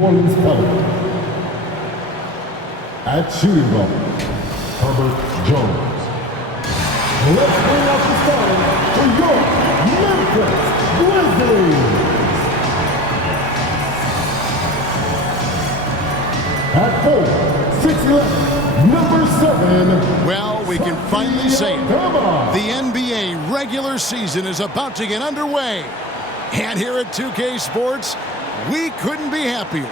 Orleans Pelicans. At shooting guard, Herbert Jones. Let's bring out the starter for your Memphis Grizzlies. At 4'6'11", number 7. Well, we can finally say it. The NBA regular season is about to get underway. And here at 2K Sports, we couldn't be happier.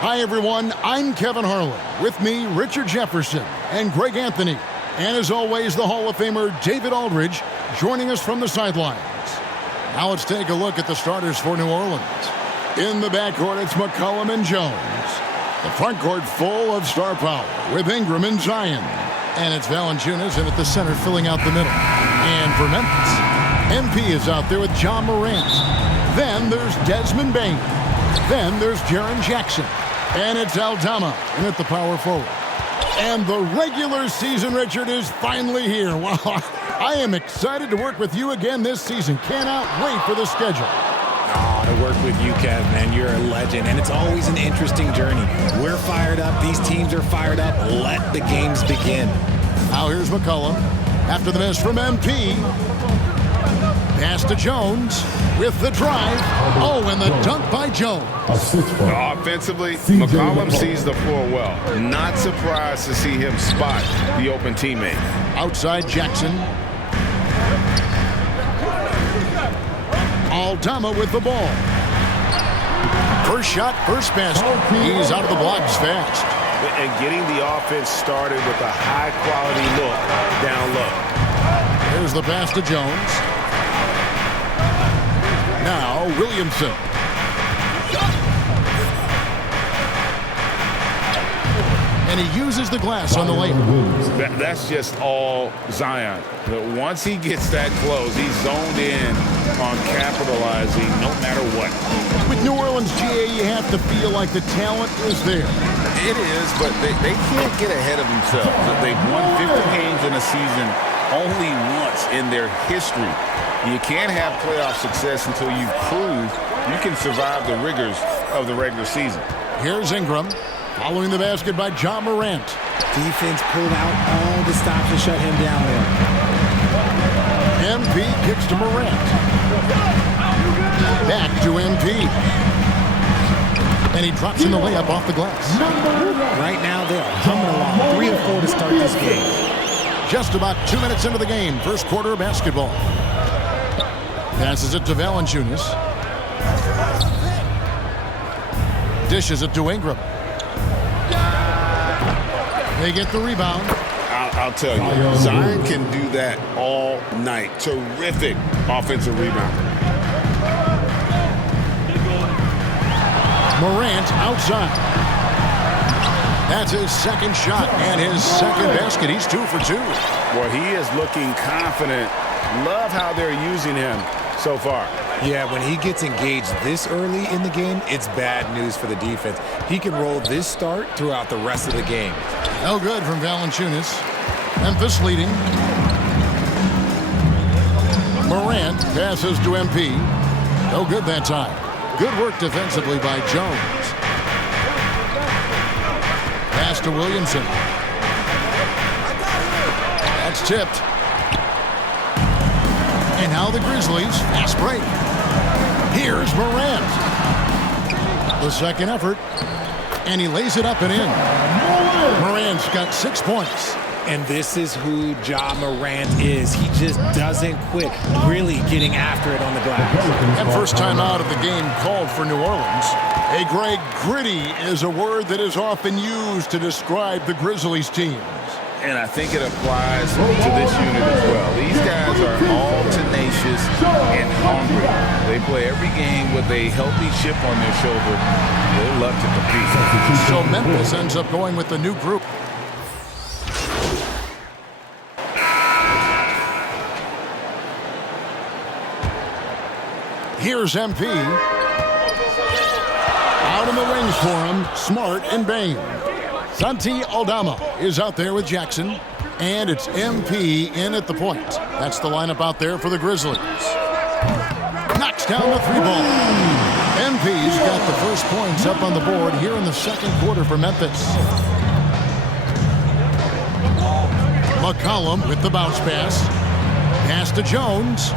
Hi, everyone. I'm Kevin Harlan. With me, Richard Jefferson and Greg Anthony. And as always, the Hall of Famer David Aldridge joining us from the sidelines. Now let's take a look at the starters for New Orleans. In the backcourt, it's McCollum and Jones. The front court full of star power with Ingram and Zion. And it's Valanciunas in at the center filling out the middle. And for Memphis, MP is out there with John Morant. Then there's Desmond Bain. Then there's Jaren Jackson. And it's Aldama in at the power forward. And the regular season, Richard, is finally here. Wow, I am excited to work with you again this season. Cannot wait for the schedule. Oh, to work with you, Kev, man. You're a legend, and it's always an interesting journey. We're fired up. These teams are fired up. Let the games begin. Now here's McCollum. After the miss from MP. Pass to Jones with the drive. Oh, and the dunk by Jones. Offensively, McCollum sees the floor well. Not surprised to see him spot the open teammate. Outside Jackson. Aldama with the ball. First shot, first basket. He's out of the blocks fast. And getting the offense started with a high-quality look down low. Here's the pass to Jones. Now Williamson. And he uses the glass on the lane. That's just all Zion. But once he gets that close, he's zoned in on capitalizing no matter what. With New Orleans, GA, you have to feel like the talent is there. It is, but they can't get ahead of themselves. They've won 50 games in a season only once in their history. You can't have playoff success until you prove you can survive the rigors of the regular season. Here's Ingram. Following the basket by John Morant. Defense pulled out all the stops to shut him down there. MP kicks to Morant. Back to MP. And he drops in the layup off the glass. Right now, they're humming along. 3 or 4 to start this game. Just about 2 minutes into the game. First quarter of basketball. Passes it to Valanciunas. Dishes it to Ingram. They get the rebound. I'll tell you, Zion can do that all night. Terrific offensive rebound. Morant outside. That's his second shot and his second basket. He's 2 for 2. Well, he is looking confident. Love how they're using him so far. Yeah, when he gets engaged this early in the game, it's bad news for the defense. He can roll this start throughout the rest of the game. No good from Valanciunas. Memphis leading. Morant passes to MP. No good that time. Good work defensively by Jones. Pass to Williamson. That's tipped. And now the Grizzlies, fast break. Here's Morant. The second effort. And he lays it up and in. Morant's got 6 points. And this is who Ja Morant is. He just doesn't quit, really getting after it on the glass. And first time out of the game called for New Orleans. Hey, Greg, gritty is a word that is often used to describe the Grizzlies teams. And I think it applies to this unit as well. These guys are all tenacious and hungry. They play every game with a healthy chip on their shoulder. They love to compete. So Memphis ends up going with the new group. Here's MP. Out in the wings for him, Smart and Bain. Santi Aldama is out there with Jackson. And it's MP in at the point. That's the lineup out there for the Grizzlies. Knocks down the 3 ball. MP's got the first points up on the board here in the second quarter for Memphis. McCollum with the bounce pass. Pass to Jones.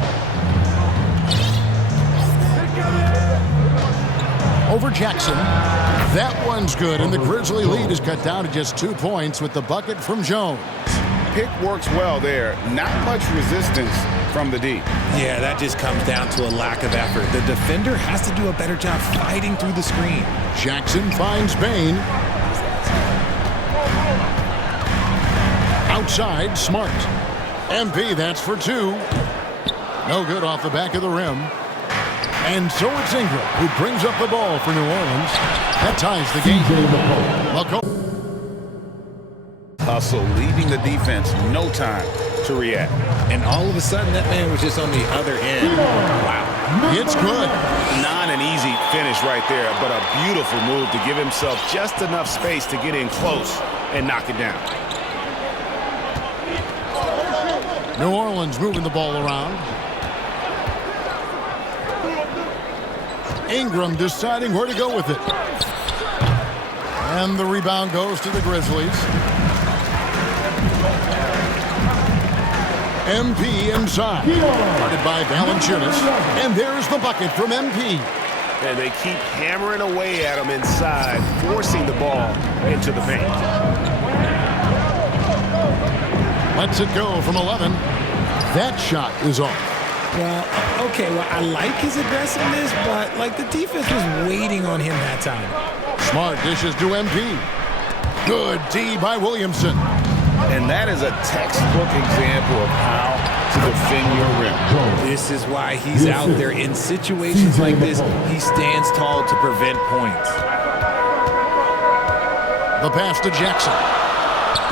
Over Jackson. That one's good, and the Grizzly lead is cut down to just 2 points with the bucket from Jones. Pick works well there. Not much resistance from the D. Yeah, that just comes down to a lack of effort. The defender has to do a better job fighting through the screen. Jackson finds Bain. Outside, Smart. MP, that's for 2. No good off the back of the rim. And so it's Ingram who brings up the ball for New Orleans. That ties the game. Hustle, leaving the defense no time to react. And all of a sudden, that man was just on the other end. Wow. It's good. Not an easy finish right there, but a beautiful move to give himself just enough space to get in close and knock it down. New Orleans moving the ball around. Ingram deciding where to go with it. And the rebound goes to the Grizzlies. MP inside. Guarded by Valanciunas. And there's the bucket from MP. And they keep hammering away at him inside, forcing the ball into the paint. Lets it go from 11. That shot is off. Well, okay, I like his aggressiveness, but, like, the defense was waiting on him that time. Smart dishes to MP. Good D by Williamson. And that is a textbook example of how to defend your rim. This is why he's out there in situations like this. He stands tall to prevent points. The pass to Jackson.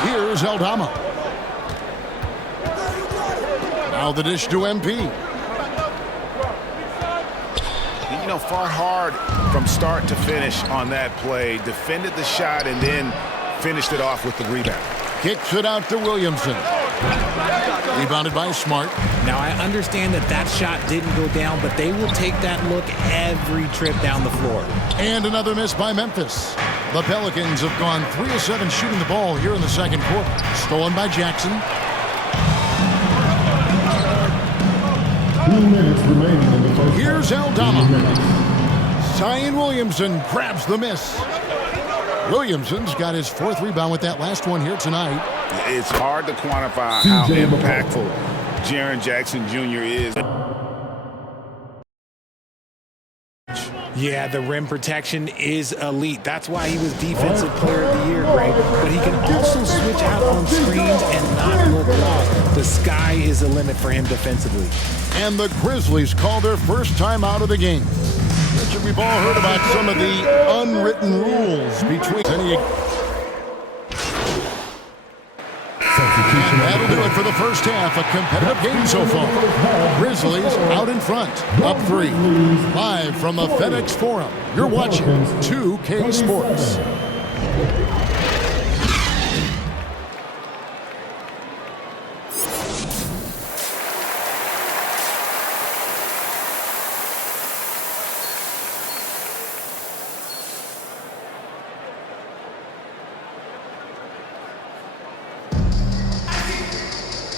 Here's Aldama. Now the dish to MP. You know, fought hard from start to finish on that play. Defended the shot and then finished it off with the rebound. Kicks it out to Williamson. Rebounded by Smart. Now, I understand that shot didn't go down, but they will take that look every trip down the floor. And another miss by Memphis. The Pelicans have gone 3 of 7 shooting the ball here in the second quarter. Stolen by Jackson. 2 minutes remaining in the first. Here's Aldama. Zion Williamson grabs the miss. Williamson's got his 4th rebound with that last one here tonight. It's hard to quantify how impactful Jaren Jackson Jr. is. Yeah, the rim protection is elite. That's why he was Defensive Player of the Year, Greg. But he can also switch out on screens and not look lost. The sky is the limit for him defensively. And the Grizzlies call their first time out of the game. Richard, we've all heard about some of the unwritten rules between any. And that'll do it for the first half. A competitive game so far. Grizzlies out in front, up 3. Live from the FedEx Forum, you're watching 2K Sports.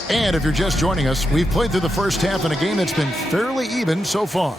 And if you're just joining us, we've played through the first half in a game that's been fairly even so far.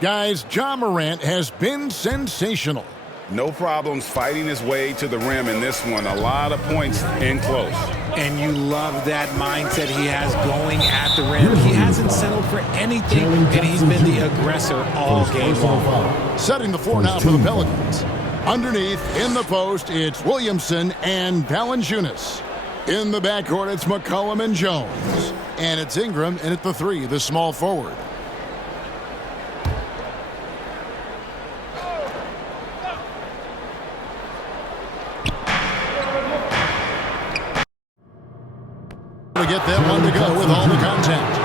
Guys, Ja Morant has been sensational. No problems fighting his way to the rim in this one. A lot of points in close. And you love that mindset he has going at the rim. He hasn't settled for anything, and he's been the aggressor all game long. Setting the floor now for the Pelicans. Underneath, in the post, it's Williamson and Valanciunas. In the backcourt, it's McCollum and Jones. And it's Ingram in at the 3, the small forward. To get that one to go with all the contact.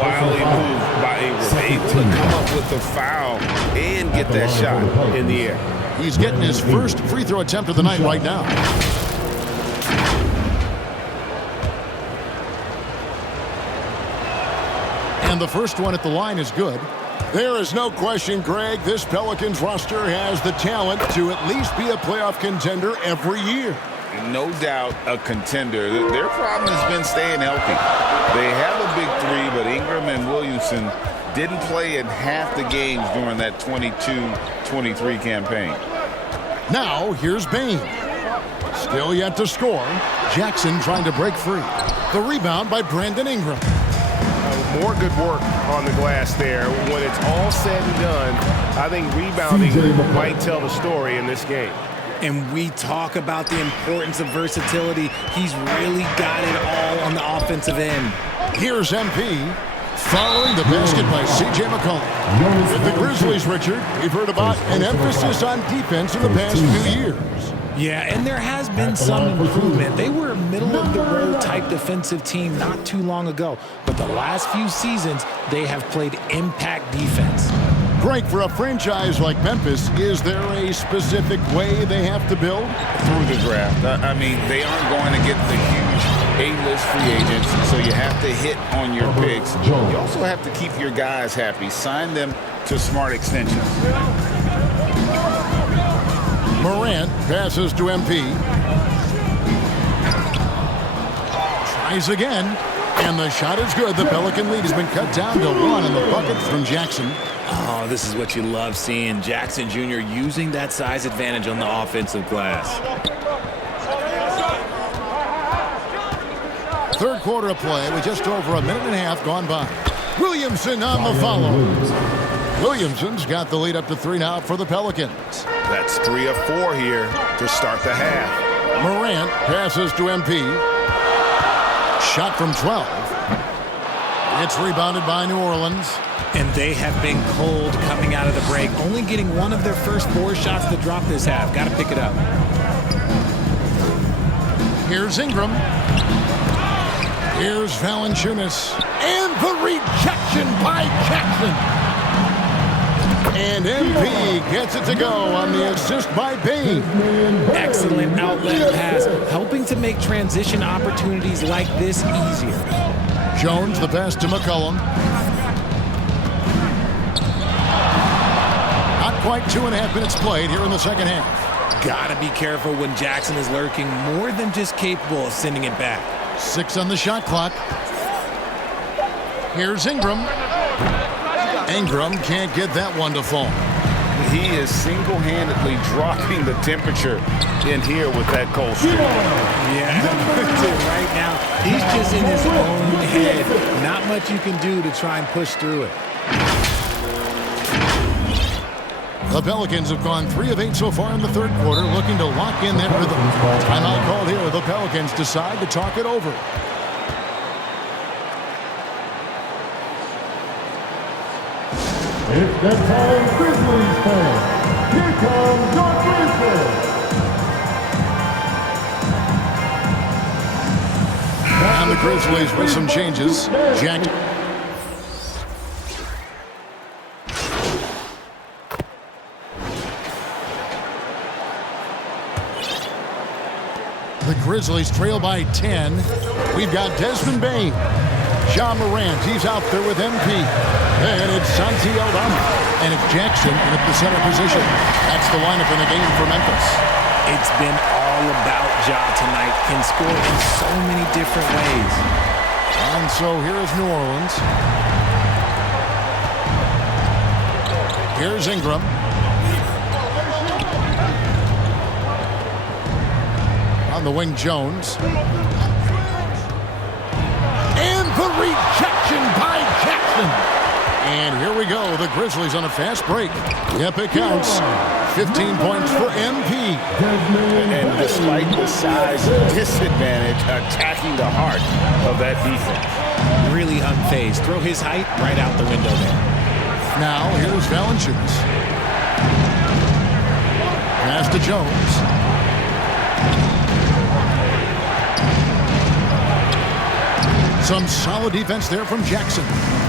Wildly moved by Ingram, able to come up with the foul and get that shot in the air. He's getting his first free throw attempt of the night right now. And the first one at the line is good. There is no question, Greg, this Pelicans roster has the talent to at least be a playoff contender every year. No doubt a contender. Their problem has been staying healthy. They have a big three, but Ingram and Williamson didn't play in half the games during that 22-23 campaign. Now, here's Bain. Still yet to score. Jackson trying to break free. The rebound by Brandon Ingram. More good work on the glass there. When it's all said and done, I think rebounding might tell the story in this game. And we talk about the importance of versatility. He's really got it all on the offensive end. Here's MP. Following the basket by C.J. McCollum. With the Grizzlies, Richard, we've heard about an emphasis on defense in the past few years. Yeah, and there has been some improvement. They were a middle-of-the-road type defensive team not too long ago. But the last few seasons, they have played impact defense. Greg, for a franchise like Memphis, is there a specific way they have to build? Through the draft. I mean, they aren't going to get the huge A-list free agents, so you have to hit on your picks. You also have to keep your guys happy. Sign them to smart extensions. Morant passes to MP. Tries again, and the shot is good. The Pelican lead has been cut down to 1 in the bucket from Jackson. Oh, this is what you love seeing. Jackson Jr. using that size advantage on the offensive glass. Third quarter of play with just over a minute and a half gone by. Williamson on the follow. Williamson's got the lead up to 3 now for the Pelicans. That's 3 of 4 here to start the half. Morant passes to MP. Shot from 12. It's rebounded by New Orleans. And they have been cold coming out of the break, only getting one of their first 4 shots to drop this half. Got to pick it up. Here's Ingram. Here's Valanciunas. And the rejection by Jackson. And MP gets it to go on the assist by Bain. Excellent outlet pass, helping to make transition opportunities like this easier. Jones, the pass to McCollum. Not quite 2.5 minutes played here in the second half. Gotta be careful when Jackson is lurking, more than just capable of sending it back. 6 on the shot clock. Here's Ingram. Ingram can't get that one to fall. He is single-handedly dropping the temperature in here with that cold streak. Yeah, right now, he's just in his own head. Not much you can do to try and push through it. The Pelicans have gone 3 of 8 so far in the third quarter, looking to lock in that rhythm. Timeout called here. The Pelicans decide to talk it over. It's that time, Grizzlies fans. Here comes your Grizzlies. And the Grizzlies with some changes. Jack. The Grizzlies trail by 10. We've got Desmond Bain. Ja Morant, he's out there with MP. And it's Santi Aldama. And it's Jackson at the center position. That's the lineup in the game for Memphis. It's been all about Ja tonight. Can score in so many different ways. And so here is New Orleans. Here's Ingram. On the wing, Jones. And the rejection by Jackson. And here we go. The Grizzlies on a fast break. Yep, it counts. 15 points for MP. And despite the size disadvantage, attacking the heart of that defense. Really unfazed. Throw his height right out the window there. Now, here's Valanciunas. Pass to Jones. Some solid defense there from Jackson.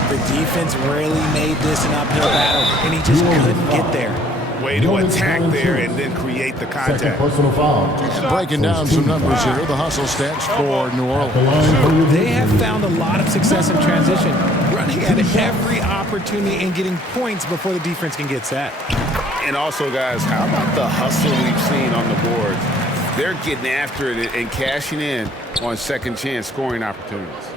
The defense really made this an uphill battle, and he just couldn't get there. Way to attack there and then create the Second contact. personal foul. Breaking down some numbers here, the hustle stats for New Orleans. They have found a lot of success in transition. running at every opportunity and getting points before the defense can get set. And also, guys, how about the hustle we've seen on the boards? They're getting after it and cashing in on second chance scoring opportunities.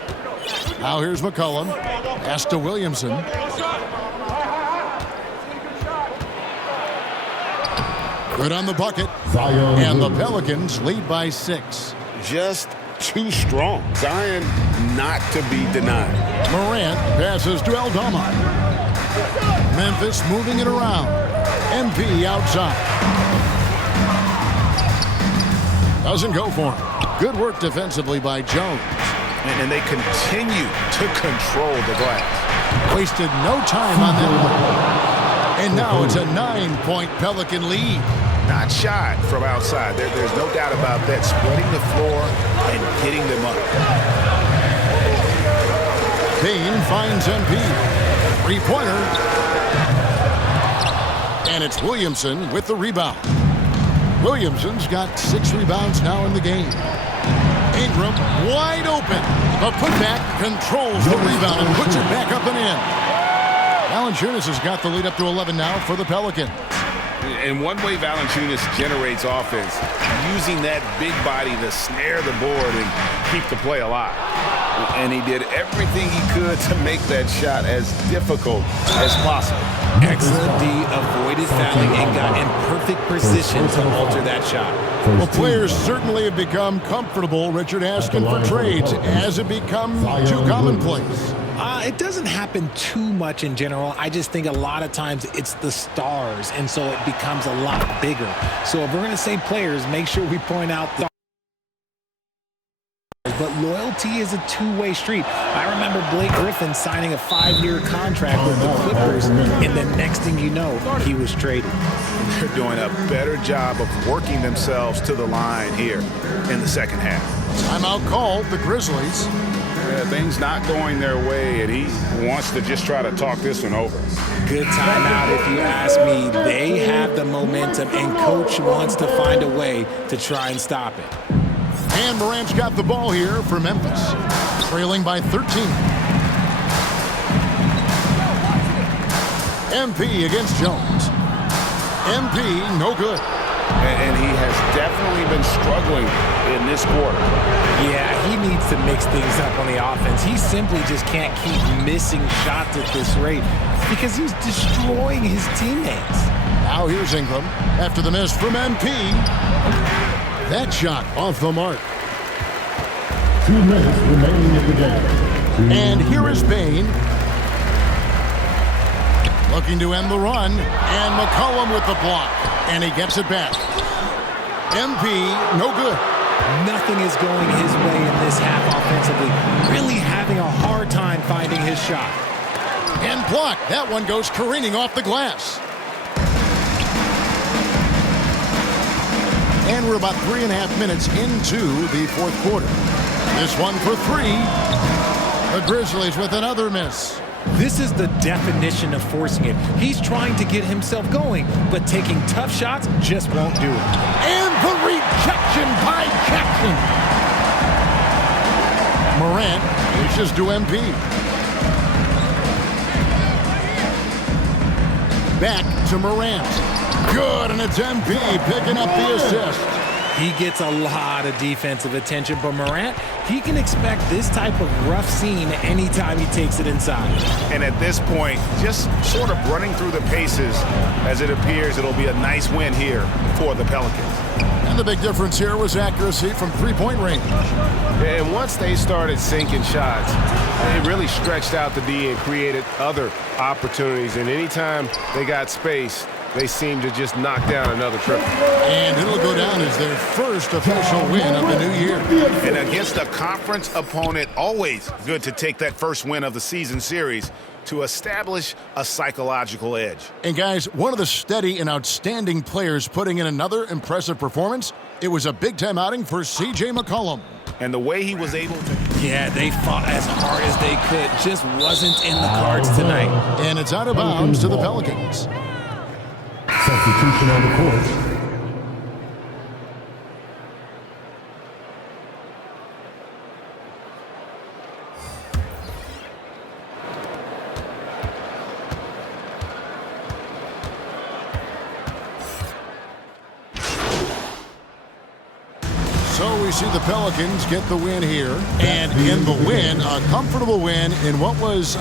Now here's McCollum. Pass to Williamson. Good on the bucket. Zion And the Williamson. Pelicans lead by 6. Just too strong. Zion not to be denied. Morant passes to Aldama. Memphis moving it around. MP outside. Doesn't go for him. Good work defensively by Jones. And they continue to control the glass. Wasted no time on that one. And now it's a 9-point Pelican lead. Not shot from outside. There's no doubt about that. Spreading the floor and getting them up. Payne finds MP. 3-pointer. And it's Williamson with the rebound. Williamson's got 6 rebounds now in the game. Ingram wide open. The putback controls the rebound and puts it back up and in. Valanciunas has got the lead up to 11 now for the Pelicans. And one way Valanciunas generates offense, using that big body to snare the board and keep the play alive. And he did everything he could to make that shot as difficult as possible. Excellent D avoided fouling and got in perfect position to alter that shot. Well, players certainly have become comfortable, Richard, asking for trades. Has it become too commonplace? It doesn't happen too much in general. I just think a lot of times it's the stars, and so it becomes a lot bigger. So if we're going to say players, make sure we point out the stars. But loyalty is a two-way street. I remember Blake Griffin signing a 5-year contract with the Clippers, and the next thing you know, he was traded. They're doing a better job of working themselves to the line here in the second half. Timeout called, the Grizzlies. Things not going their way, and he wants to just try to talk this one over. Good timeout if you ask me. They have the momentum, and Coach wants to find a way to try and stop it. And Morant's got the ball here for Memphis. Trailing by 13. MP against Jones. MP, no good. And he has definitely been struggling in this quarter. Yeah, he needs to mix things up on the offense. He simply just can't keep missing shots at this rate because he's destroying his teammates. Now here's Ingram after the miss from MP. That shot off the mark. 2 minutes remaining in the game. And here is Payne. Looking to end the run. And McCollum with the block. And he gets it back. MP, no good. Nothing is going his way in this half offensively. Really having a hard time finding his shot. And blocked. That one goes careening off the glass. And we're about 3.5 minutes into the fourth quarter. This one for 3. The Grizzlies with another miss. This is the definition of forcing it. He's trying to get himself going, but taking tough shots just won't do it. And the rejection by Jackson. Morant reaches to MP. Back to Morant. Good, and it's MP picking up the assist. He gets a lot of defensive attention, but Morant, he can expect this type of rough scene anytime he takes it inside. And at this point, just sort of running through the paces as it appears it'll be a nice win here for the Pelicans. And the big difference here was accuracy from three-point range. And once they started sinking shots, it really stretched out the D and created other opportunities. And anytime they got space, they seemed to just knock down another triple. And it'll go down as their first official win of the new year. And against a conference opponent, always good to take that first win of the season series to establish a psychological edge. And guys, one of the steady and outstanding players putting in another impressive performance, it was a big-time outing for C.J. McCollum. And the way he was able to... Yeah, they fought as hard as they could. Just wasn't in the cards tonight. And it's out of bounds to the Pelicans. Substitution on the court. So we see the Pelicans get the win here. And in the win, a comfortable win in what was...